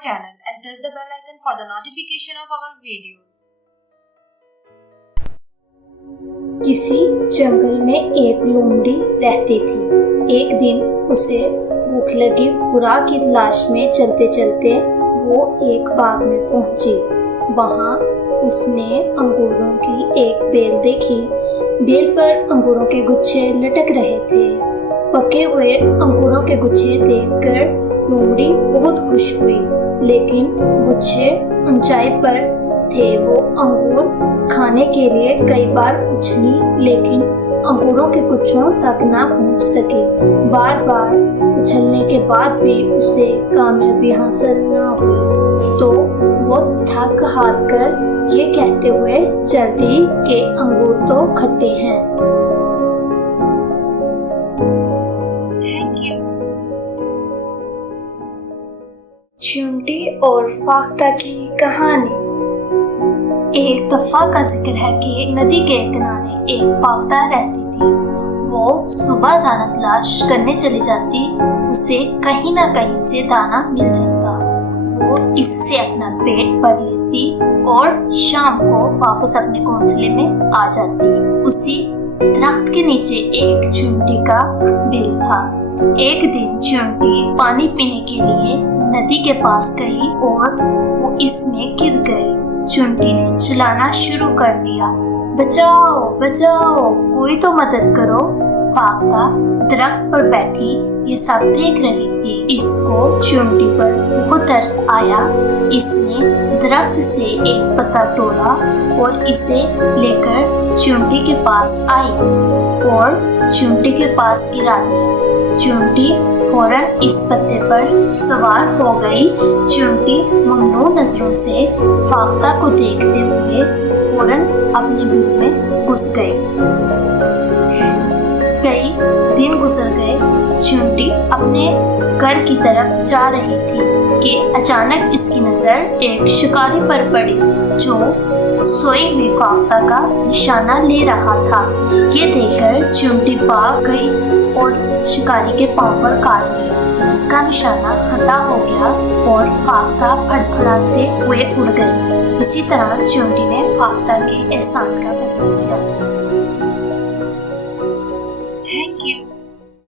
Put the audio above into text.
channel and press the bell icon for the notification of our videos. किसी जंगल में एक लोमड़ी रहती थी। एक दिन उसे भूख लगी। खुराक की तलाश में चलते चलते वो एक बाग में पहुंची। वहां उसने अंगूरों की एक बेल देखी। बेल पर अंगूरों के गुच्छे लटक रहे थे। पके हुए अंगूरों के गुच्छे देखकर लोमड़ी बहुत खुश हुई, लेकिन गुच्छे ऊंचाई पर थे। वो अंगूर खाने के लिए कई बार उछली, लेकिन अंगूरों के गुच्छों तक ना पहुंच सकी। बार बार उछलने के बाद भी उसे कामयाबी हासिल न हुई, तो वो थक हार कर ये कहते हुए चल दी कि अंगूर तो खट्टे हैं। Thank you. चिमटी और फाख्ता की कहानी। एक दफा का जिक्र है कि नदी के किनारे एक फाख्ता रहती थी। वो सुबह दाना तलाश करने चली जाती, उसे कहीं ना कहीं से दाना मिल जाता। वो इससे अपना पेट भर लेती और शाम को वापस अपने घोंसले में आ जाती। उसी दरख्त के नीचे एक चिमटी का बिल था। एक दिन चिमटी पानी पीने के लिए नदी के पास गई और वो इसमें गिर गई। चिमटी ने चिल्लाना शुरू कर दिया, बचाओ बचाओ, कोई तो मदद करो। फाख्ता दरख्त पर बैठी ये सब देख रही थी। इसको चिमटी पर बहुत तरस आया। इसने दरख्त से एक पत्ता तोड़ा और इसे लेकर चिमटी के पास आई और चिमटी के पास गिरा दिया। चिमटी फौरन इस पत्ते पर सवार हो गई। चिमटी ममनू नजरों से फाख्ता को देखते हुए फौरन अपने बिल में घुस गई। कई दिन गुजर गए। चिमटी अपने घर की तरफ जा रही थी कि अचानक इसकी नजर एक शिकारी पर पड़ी जो सोई हुई फाख्ता का निशाना ले रहा था। ये देखकर चिमटी भाग गई और शिकारी के पांव पर काट लिया। उसका निशाना खता हो गया और फाख्ता फड़फड़ाते हुए उड़ गई। इसी तरह चिमटी ने फाख्ता के एहसान का बदला लिया।